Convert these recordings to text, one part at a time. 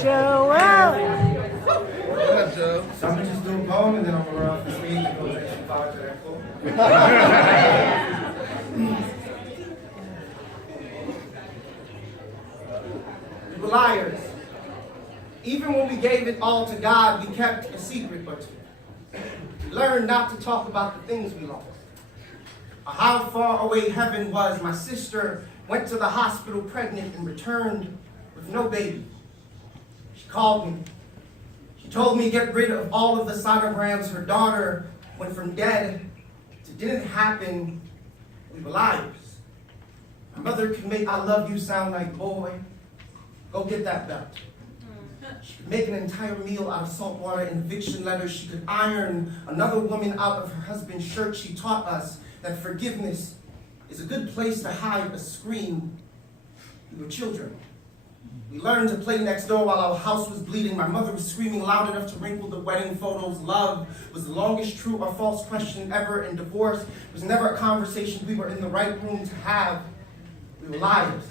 Joel. What up, Joe? So I'm gonna just do a poem and then I'm gonna run off the stage and go drink some vodka to that quote. We were liars. Even when we gave it all to God, we kept a secret or two. We learned not to talk about the things we lost. Or how far away heaven was. My sister went to the hospital pregnant and returned with no baby. She called me. She told me to get rid of all of the sonograms. Her daughter went from dead to didn't happen. We were liars. My mother could make I love you sound like, boy, go get that belt. She could make an entire meal out of salt water and eviction letters. She could iron another woman out of her husband's shirt. She taught us that forgiveness is a good place to hide a scream. We were children. We learned to play next door while our house was bleeding. My mother was screaming loud enough to wrinkle the wedding photos. Love was the longest true or false question ever, and divorce was never a conversation we were in the right room to have. We were liars.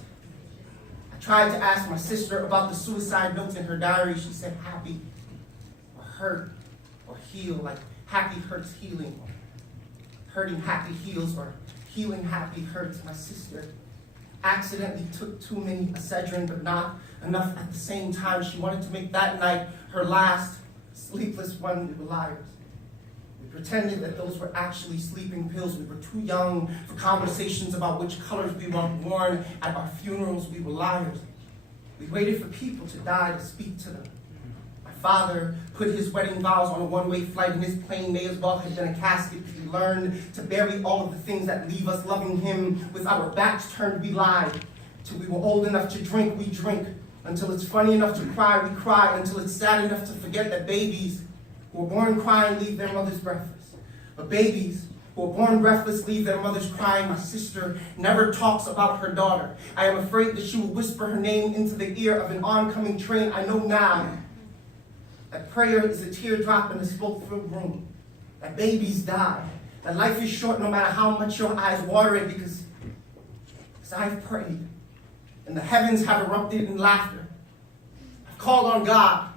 I tried to ask my sister about the suicide notes in her diary. She said happy or hurt or heal, like happy hurts healing, or hurting happy heals, or healing happy hurts. My sister accidentally took too many Excedrin, but not enough at the same time. She wanted to make that night her last sleepless one. We were liars. We pretended that those were actually sleeping pills. We were too young for conversations about which colors we want worn at our funerals. We were liars. We waited for people to die to speak to them. My father put his wedding vows on a one-way flight, and his plane may as well have been a casket, because we learned to bury all of the things that leave us. Loving him with our backs turned, we lied. Till we were old enough to drink, we drink. Until it's funny enough to cry, we cry. Until it's sad enough to forget that babies who are born crying leave their mothers breathless. But babies who are born breathless leave their mothers crying. My sister never talks about her daughter. I am afraid that she will whisper her name into the ear of an oncoming train. I know now that prayer is a teardrop in a smoke-filled room. That babies die. That life is short no matter how much your eyes water it, because I've prayed and the heavens have erupted in laughter. I've called on God.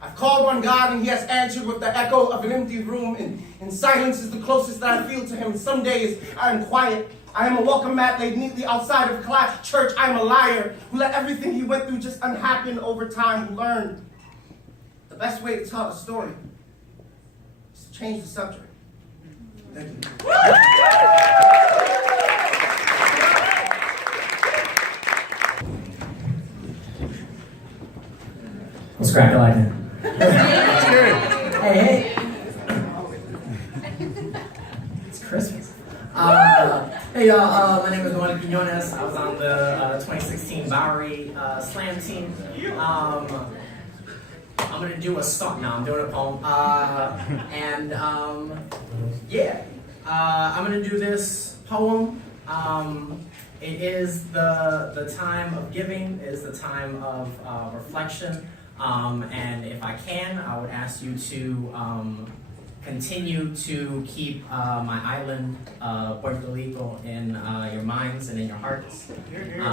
I've called on God, and he has answered with the echo of an empty room, and silence is the closest that I feel to him. Some days I am quiet. I am a welcome mat laid neatly outside of collapsed church. I am a liar who let everything he went through just unhappen over time, who learned the best way to tell a story is to change the subject. Thank you. What's cracking like that? Hey. It's Christmas. Hey y'all, my name is Noel Quiniones. I was on the 2016 Bowery slam team. I'm gonna do a song. No, I'm doing a poem. I'm gonna do this poem. It is the time of giving, it is the time of reflection. And if I can, I would ask you to continue to keep my island, Puerto Rico, in your minds and in your hearts. And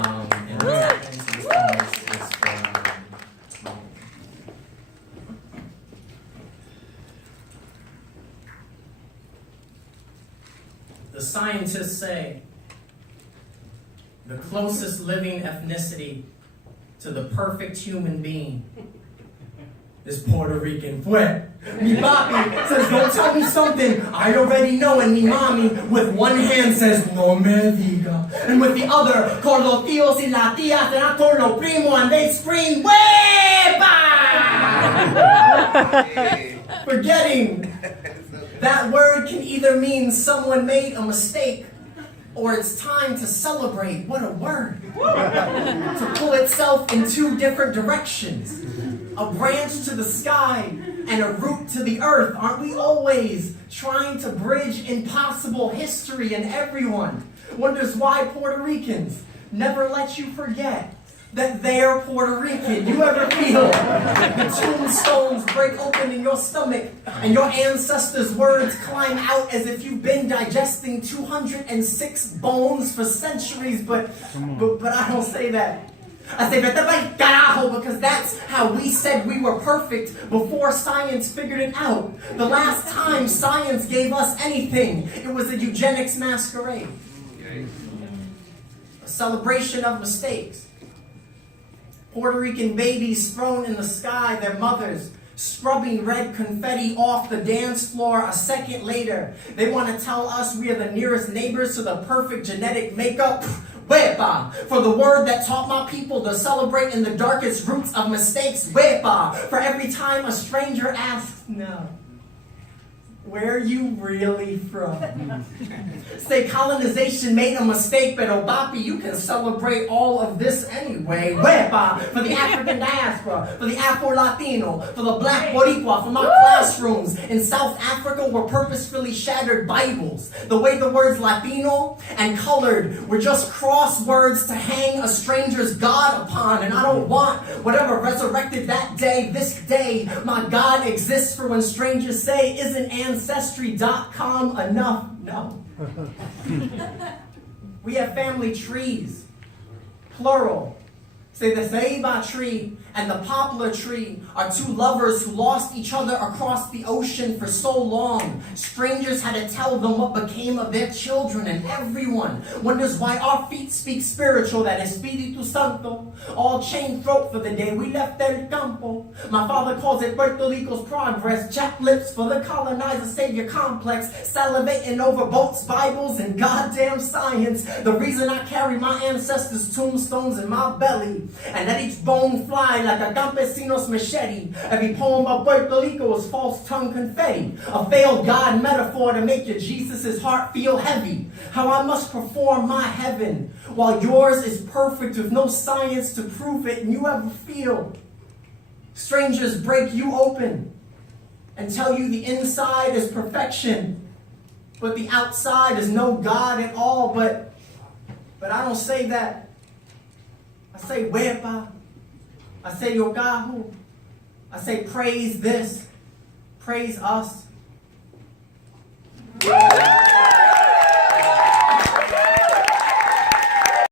what's happening to this poem is for the scientists say the closest living ethnicity to the perfect human being is Puerto Rican. Fue. Mi papi says, don't tell me something I already know, and mi mommy with one hand says, no me diga. And with the other, con los tíos y las tías, and con los primos, and they scream, hueva! Forgetting that word can either mean someone made a mistake, or it's time to celebrate. What a word. To pull itself in two different directions. A branch to the sky and a root to the earth. Aren't we always trying to bridge impossible history? And everyone wonders why Puerto Ricans never let you forget that they're Puerto Rican. You ever feel the tombstones break open in your stomach and your ancestors' words climb out as if you've been digesting 206 bones for centuries? But I don't say that. I say, vete pa'l carajo, because that's how we said we were perfect before science figured it out. The last time science gave us anything, it was a eugenics masquerade. A celebration of mistakes. Puerto Rican babies thrown in the sky, their mothers scrubbing red confetti off the dance floor. A second later, they want to tell us we are the nearest neighbors to the perfect genetic makeup. Wepa, for the word that taught my people to celebrate in the darkest roots of mistakes. Wepa, for every time a stranger asks, no, where are you really from? Say colonization made a mistake, but Obapi, you can celebrate all of this anyway. Wepa, for the African diaspora, for the Afro-Latino, for the Black Boricua, for my classrooms in South Africa were purposefully shattered Bibles. The way the words Latino and colored were just crosswords to hang a stranger's God upon. And I don't want whatever resurrected that day, this day. My God exists for when strangers say, isn't Ancestry.com enough? No. We have family trees, plural. Say the ceiba tree and the poplar tree are two lovers who lost each other across the ocean for so long. Strangers had to tell them what became of their children, and everyone wonders why our feet speak spiritual, that Espiritu Santo, all chained throat for the day we left El Campo. My father calls it Puerto Rico's progress, chapped lips for the colonizer savior complex, salivating over boats, Bibles, and goddamn science. The reason I carry my ancestors' tombstones in my belly, and let each bone fly like a campesino's machete. Every poem of Puerto Rico is false tongue confetti, a failed God metaphor to make your Jesus' heart feel heavy. How I must perform my heaven while yours is perfect with no science to prove it. And you ever feel strangers break you open and tell you the inside is perfection, but the outside is no God at all? But I don't say that. I say wepa, I say yogahu, I say praise this, praise us.